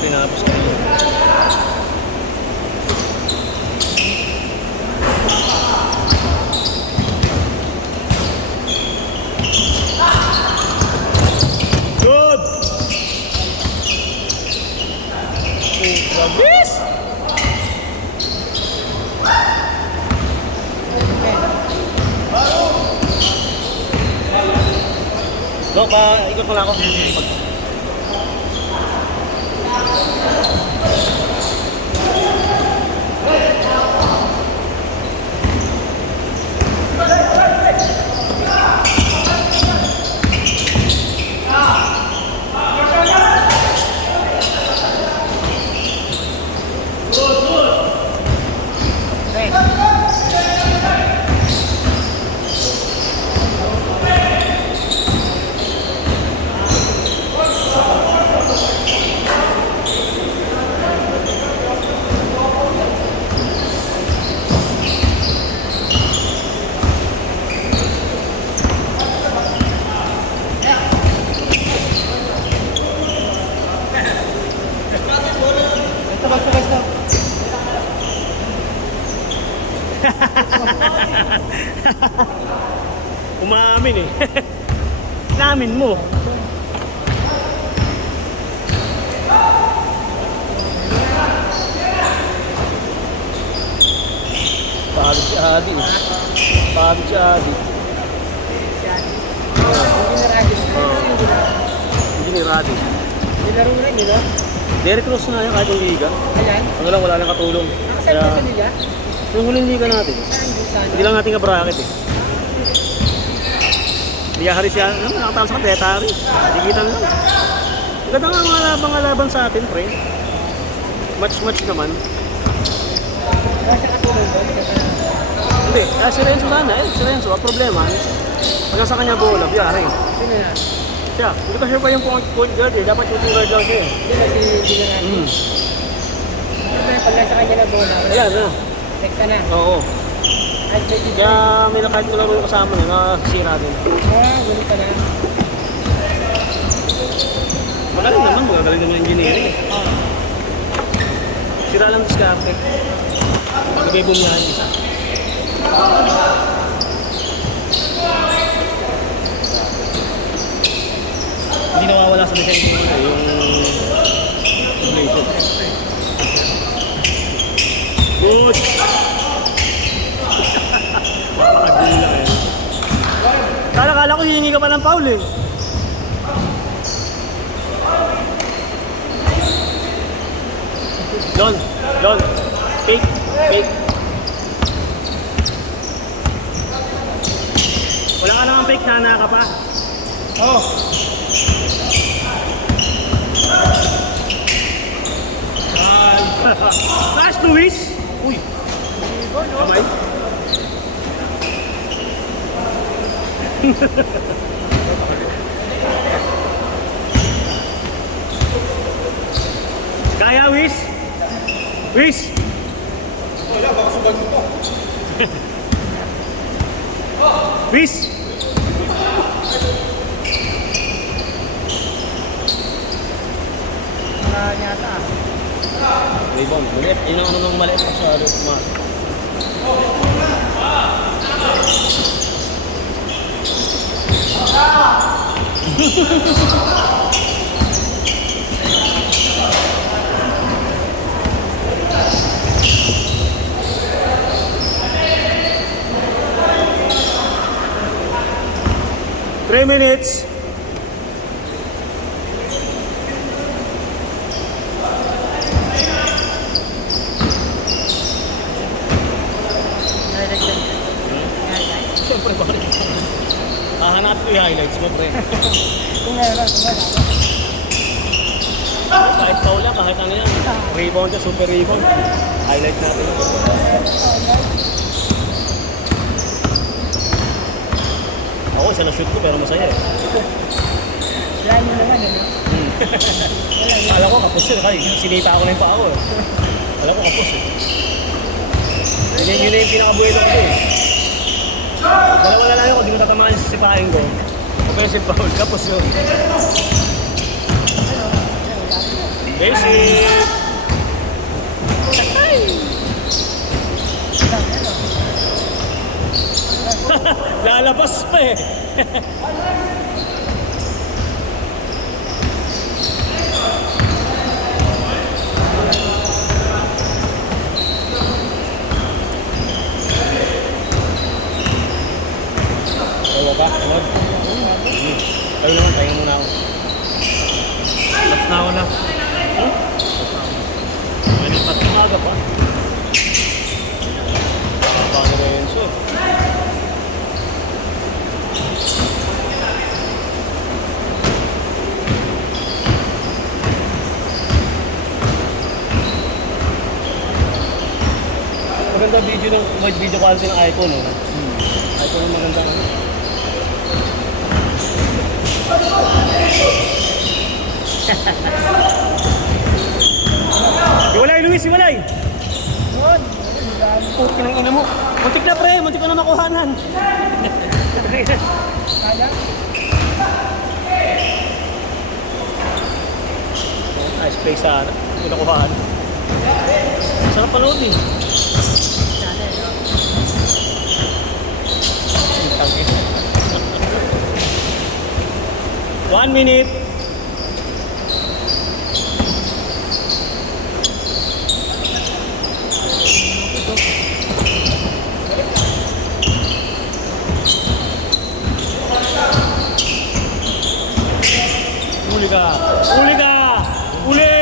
tinapos ko. Good! Labis! Dok, ikot mo lang ako. Umamin eh. Namin mo. Pagod si Adi. Pagod si Adi. Hindi ni Radi. Hindi laro na nila. Derek Cruz na yan kahit yung liga. Ayan. Ano lang, wala nang katulong. Nakasal pa sa nila? Yung huling liga natin. Saan? Hindi lang natin ka-bracket eh. Biyahari siya, nakatalo sa kadetari. Digitan lang. Ganda nga mga laban sa atin, pre. Match naman. Wala siya katulong doon. Hindi, si Renzo sana eh. Si Renzo, ang problema, pag sa kanya bola, biyahari. Sino na? Siya, hindi ko sure pa yung point guard eh. Dapat shooting guard lang siya eh. Sino si Dylan? Siyempre, pag nasa kanya na bola. Ayan na. Tek ka na. Oo. At may dito. Kaya may kahit ko laro yung kasama na nakasira din. Guli ka na. Magaling naman engineering eh. Sira lang diskarte. Pagkabay boom niya isa. Hindi nawawala sa mechanic yung relation. Good! Napakagula eh. Kala ko hihingi ka pa ng foul eh. Lon, fake. Wala ka naman fake, sana ka pa. Oh. Last Luis. Uy. Kamay. Kaya, Wiz? Wiz? Wala, baka sugal mo pa. Wiz? Yata. Rebound. Maliit. Yun ang ano nung maliit pa sa Mark. 3 minutes. Siyempre, bakit? Hahanap ko yung highlights mo, pre. Kung meron. Kahit foul lang, kahit ano yan. Rebound siya, super rebound. Highlight natin. Ako, isa na shoot ko pero masaya eh. Line mo naman, ano? Alam ko, kapos yun. Sinita ako na yung paa ko eh. Alam ko, kapos eh. Yun na yung pinakabuhay ko eh. Dalawa na lang ako, di ko tatamaan yung sisipahin ko. Offensive foul, kapos yun. Basic! Ay! Lalabas pa eh! Tayo ka? Ano? Tayo naman, tayo muna ako. Last na ako na. May tatlong aga pa. Baka na Renzo. Maganda video ng wide video quality ng iPhone, no? iPhone ang maganda ano. Iwalay, Luis, iwalay! Yun. Puti ng ina mo. Muntik na pre, muntik ka na makuhanan. Kaya? Nice play sa pinakuhaan. Sarap panood eh. Channel, no? Tangin. 1 minute. Uli ka! Uli ka! Uli!